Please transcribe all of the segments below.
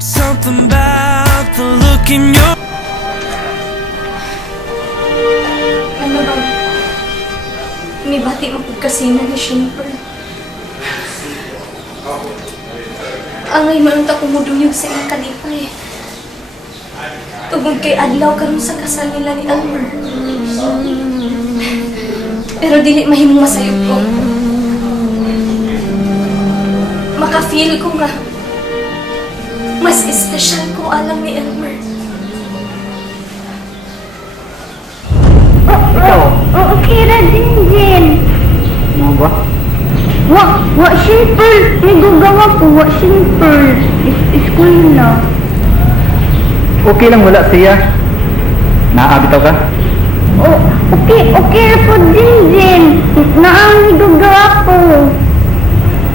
Something about the look in your... Ano ba? May bati mapagkasina ni Shimper. Angay man ta kumuduyog sa iyang kalipay. Tugod kay adlaw karon sa kasal nila ni Elmer. Pero dili mahimong masayop ko. Maka-feel ko nga mas espesyal kung alam ni Elmer. Okay ra, Jinjin. Ano ba? Wa simple. May gagawa ko, wa simple. School na. Okay lang wala siya. Naabitaw ka? Okay po, Jinjin. Naang gagawa ko.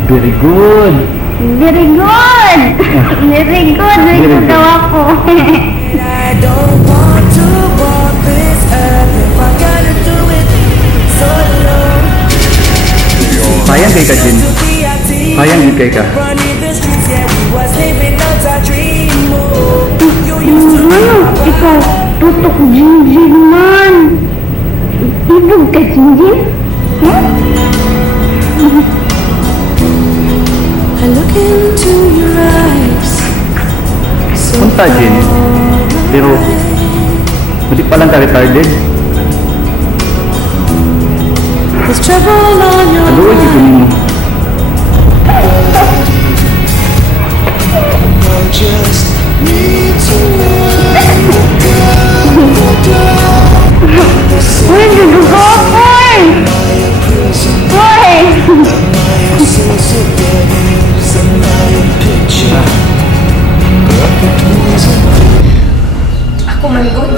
Very good. Very good. Very good. May gagawa ko. I don't want to walk this earth if I gotta do it solo. Sayang kay ka, Jin. Sayang din kay ka. Running the streets, yeah, we was living out our dream. Ikaw, tutok Jinjin man. Ibig ka, Jinjin? I look into your eyes. Punta, Jin. Pero, hindi pa lang ka retarded. There's trouble on your Ano ay gitunin mo? just need to Uy, gagawa ko eh! Uy! Ako man gud.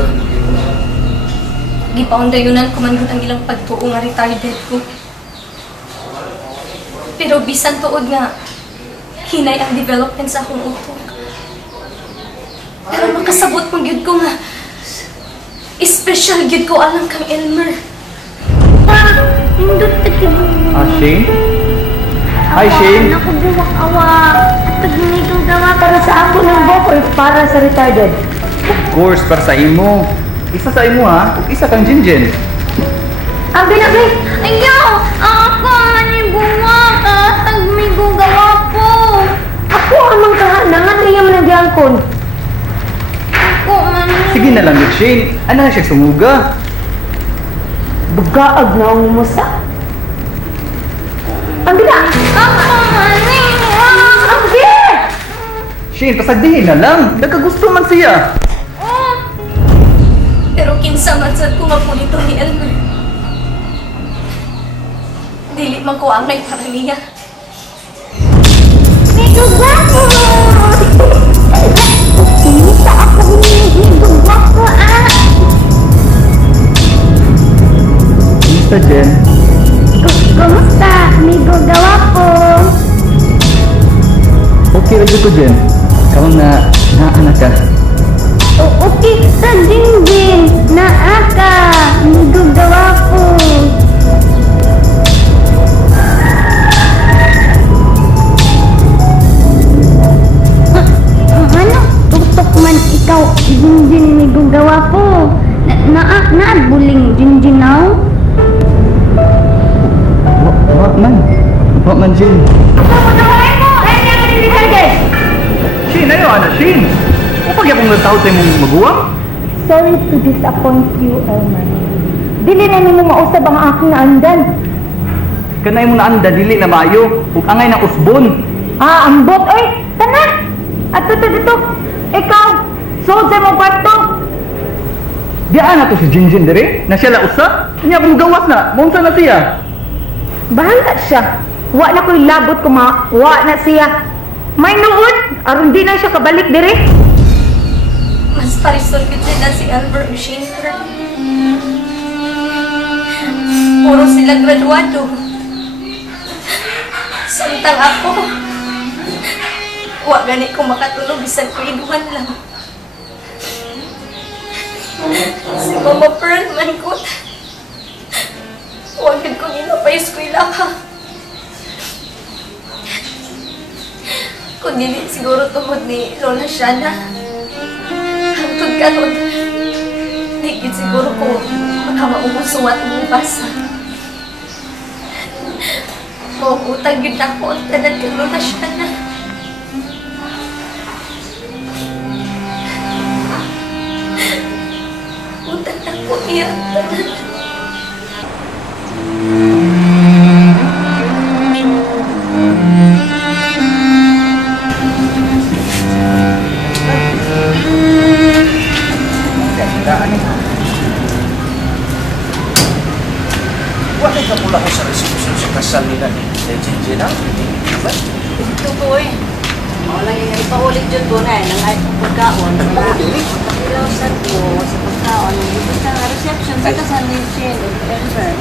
Gipaundayunan ko man gud ang ilang pagtuo nga retarded ko. Pero bisan tuod nga hinay ang development sa akong utok. Pero makasabot mo gyud ko nga espesyal gyud ko alam kang Elmer. Indot ka Shane? Hi, Shane. Ako buwak awa. At may gagawa Para sa ako ng book or para sa retarded? Of course, para sa imo. Isa sa imo ha, ug isa kang Jinjin. Abi na, be! Ayaw! Ako ni buwak! Tag may gagawa po! Ako amang kahana nga niya man ang giangkon. Ako man. Sige na lang, Shane. Ano na siya sumuga? Bugaag na ang musa. Abi na! Ako man ni Abi! Shane, pasagdihin na lang. Nagkagusto man siya. Pero kinsa man sad ko mapulito ni Elmer. Dili man ko angay para niya. May gagawa po! Sinita ako ni gagawa po Kamusta, Jen? Kumusta? May gagawa po! Okay lang ko, Jen. Kamu na naanak ka. Okay sa Jinjin! Naaka! May gagawa po! Ano? Tutok man ikaw, Jinjin, may gagawa po! Naadbuling Jinjin now? Wa man, Jen. Pagkakain mo! Ay, niya ka nilitarget! Shane, ayo, ana, Shane. Upag akong nagtawag sa imong maguwang? Sorry to disappoint you, Elmer. Dili na nimo mausab ang aking naandan. Kanay mo na anda, dili na maayo. Ug angay na usbon. Ambot! Oy! Tana! At dito! Ikaw! Sood sa mong kwarto! Diyan na to si Jinjin dire. Na siya lausa. Niya kung gawas na. Munsa na siya. Bahala siya. Wa na ko'y labot ko wa na siya. May noon, aron di na siya kabalik dire. Mas parisol gud na si Elmer o Shane. sila graduado. Samtang ako, wa gani ko makatulog bisan ko iduhan lang. Si Mama Pearl man ko. Huwag yun kong inapay-eskwela ka. Kung hindi siguro tungod ni Lola Shana, hangtod ka nun, hindi siguro ko makamaumusuwat mong basa. Mauputang yun ako ang tanan kang Lola Shana. Utang ako niya ang tanan. Wala ka mula ko sa resepsyon sa kasal nila ni Jinjin na. Ito po eh. Wala yung ipaulit dyan ko na eh. Nangayat ng pagkaon. Ilaw sa ko sa pagkaon. Dito sa reception sa kasal ni Shane o Ember.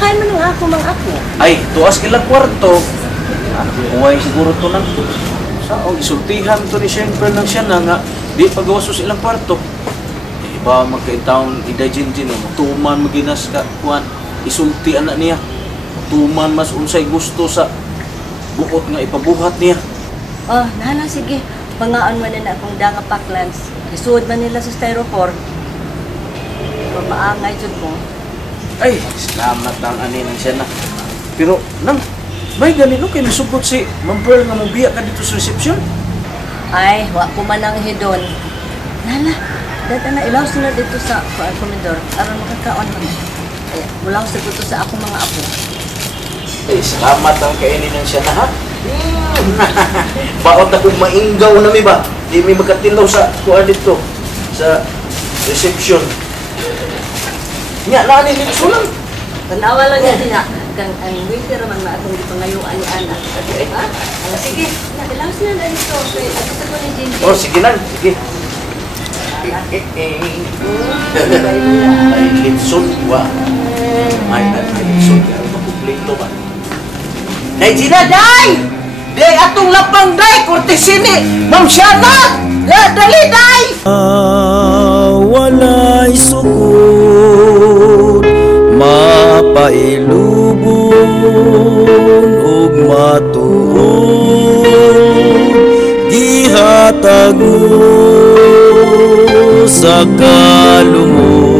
Kaya mo nung ako mang ako. Ay, tuas ilang kwarto. Uway siguro to nang sao isultihan to ni Siyempre lang siya na nga di pagawasos ilang kwarto. Iba magkaitaon ida Jinjin mo. Tuman maginas ka kuan. Isulti anak niya. Tuman mas unsay gusto sa buot nga ipabuhat niya. Oh, nana sige. Pangaan mo na akong danga paklans. Isuod man nila sa styrofoam. Maangay dyan mo. Ay, salamat ang anin siya na. Pero, nang, may ganito kayo nasubot si Ma'am Pearl nga mong biya ka dito sa reception? Ay, wa ko man ang hidon. Nana, data na ilaw sila dito sa komedor. Aron makakaon mo. Ay, mula ko sa sa akong mga apo. Ay, salamat ang kainin siya na ha. Baot na kung mainggaw na mi ba? Di may magkatilaw sa kuha dito. Sa reception. Nga, naanin dito sulang. Tanawa lang yan din ha. Kang ang waiter man na atong gipangayuan ni Ana. Ha? Sige, ilaw sila na dito. Ako sa ko ni Jinjin. Oh, sige lang. Sige. Ay, litson. Wa. Ay, litson. Kaya makuplito ba? Day, Gina, day! Day, atong lapang, day! Kortesini! Ma'am Shana! Dali, day! Walay sukod, mapailubon ug matuod, gihatag mo sa kalumod.